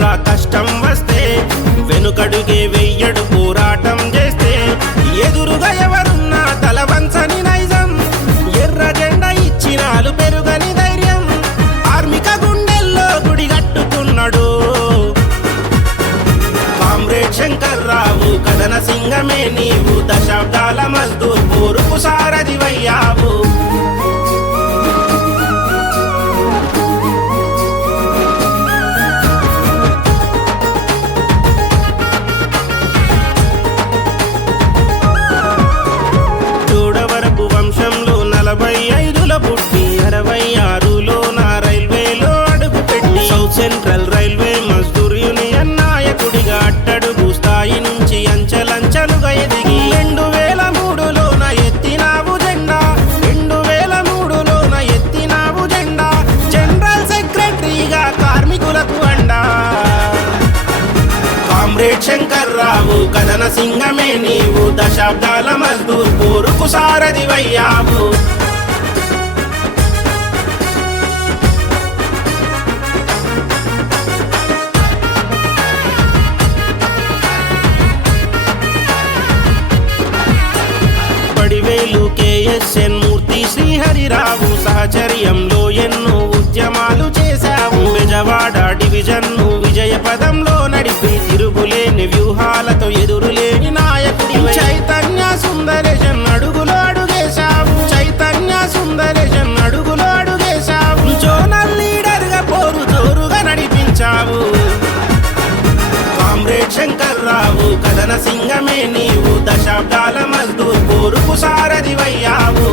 రా కష్టం వస్తే, వెనుకడుగే వెయ్యడు పోరాటం చేస్తే, ఎదురుగా ఎవరున్నా తల వంచని నైజం, ఎర్ర జెండా ఇచ్చినాలు పెరుగని ధైర్యం, కార్మిక గుండెల్లో గుడి కట్టుకున్నాడు కామ్రేడ్ శంకర్రావు. కథన సింగమే నీవు, దశాబ్దాల మజ్దూర్ పోరుకు సారథివయ్యావు. చూడవరపు వంశంలో 45లో పుట్టి 66లో నా రైల్వేలో అడుగు పెట్టి, south central railway Mazdoor union నాయకుడిగా అట్టడుగు స్థాయి నుంచి అంచెలంచెలుగా ఎదిగి 2003లో నా ఎత్తినావు జెండా, 2003లో నా ఎత్తినావు జెండా, జనరల్ సెక్రటరీగా కార్మికులకు అండా. కామ్రేడ్ శంకర్రావు, కథన సింగమే నీవు, దశాబ్దాల మజ్దూర్ పోరుకు సారథివయ్యావు. పడివేలు కేఎస్ఎన్ మూర్తి శ్రీహరిరావు సహచర్యంలో ఎన్నో ఉద్యమాలు చేశావు. బెజవాడ డివిజన్ను విజయ పదంలో నడిపి, తిరుగులేని వ్యూహాలతో ఎదురులేని నాయకుడి చైతన్య సుందరేశన్ అడుగులో అడుగేశావు, చైతన్య సుందరేశన్ అడుగులో అడుగేశావు. జోనల్ లీడర్ గా పోరు జోరుగా నడిపించావు. కామ్రేడ్ శంకర్రావు, కథన సింగమే నీవు, దశాబ్దాల మజ్దూర్ పోరుకు సారథివయ్యావు.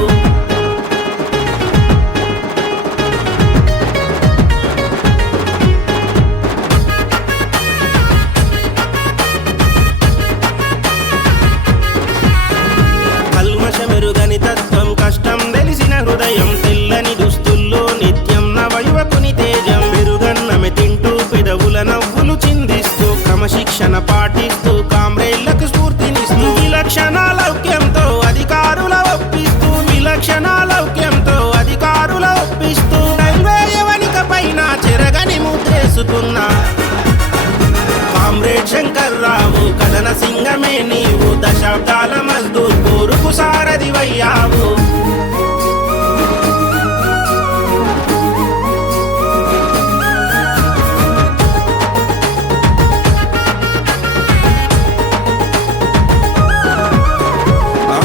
కల్మషమెరుగని తత్వం, కష్టం తెలిసిన హృదయం, తెల్లని దుస్తుల్లో నిత్యం నవయువకుని తేజం, పెరుగన్నమె తింటూ పెదవుల నవ్వులు చిందిస్తూ, క్రమశిక్షణ పాటిస్తూ కామ్రేళ్లకు స్ఫూర్తినిస్తూ, విలక్షణ లౌక్యంతో అధికారుల ఒప్పిస్తూ, విలక్షణ లౌక్యంతో అధికారుల ఒప్పిస్తూ, రైల్వే యవనిక పైన చెరగని ముద్రేసుకున్నా కామ్రేడ్ శంకర్రావు, కథన సింగమే నీవు, దశాబ్దాల మజ్దూర్ పోరుకు సారథివయ్యావు.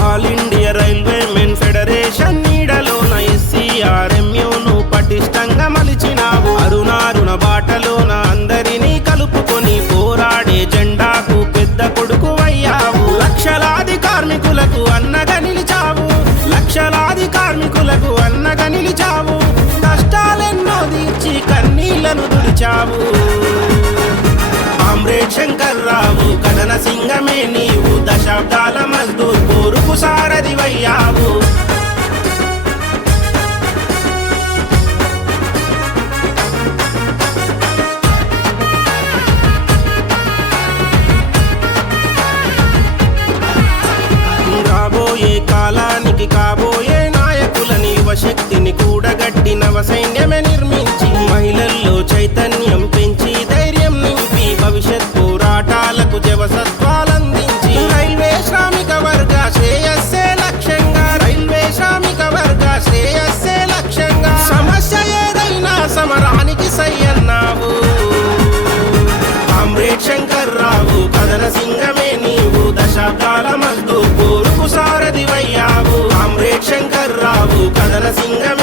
All India railwaymen federation నీడలోన SCRMUను పటిష్టంగా మలిచినావు. అరుణారుణ బాటలోన అందరినీ కలుపుకొని పోరాడే జెండాకు పెద్ద కొడుకు అయ్యావు. లక్షలాది కార్మికులకు అన్నగా నిలిచావు, లక్షలాది కార్మికులకు అన్నగా నిలిచావు. కష్టాలెన్నో తీర్చి కన్నీళ్లను తుడిచావు. కామ్రేడ్ శంకర్రావు, కథన సింగమే నీవు, దశాబ్దాల మజ్దూర్ పోరుకు సారథివయ్యావు. రాబోయే కాలానికి కాబోయే నాయకులని, యువశక్తిని కూడగట్టి నవ సైన్యమే నిర్మించి, మహిళల్లో చైతన్యం పెంచి ధైర్యం నింపి, భవిష్యత్ పోరాటాలకు జవసత్వాలందించి, రైల్వే శ్రామిక వర్గ శ్రేయస్సే లక్ష్యంగా, రైల్వే శ్రామిక వర్గ శ్రేయస్సే లక్ష్యంగా, సమస్య ఏదైనా సమరానికి సై అన్నావు. కామ్రేడ్ శంకర్రావు, కథన సింగమే నీవు, దశాబ్దాల మజ్దూర్ పోరుకు సారథివయ్యావు. కామ్రేడ్ శంకర్రావు, కథన సింగమే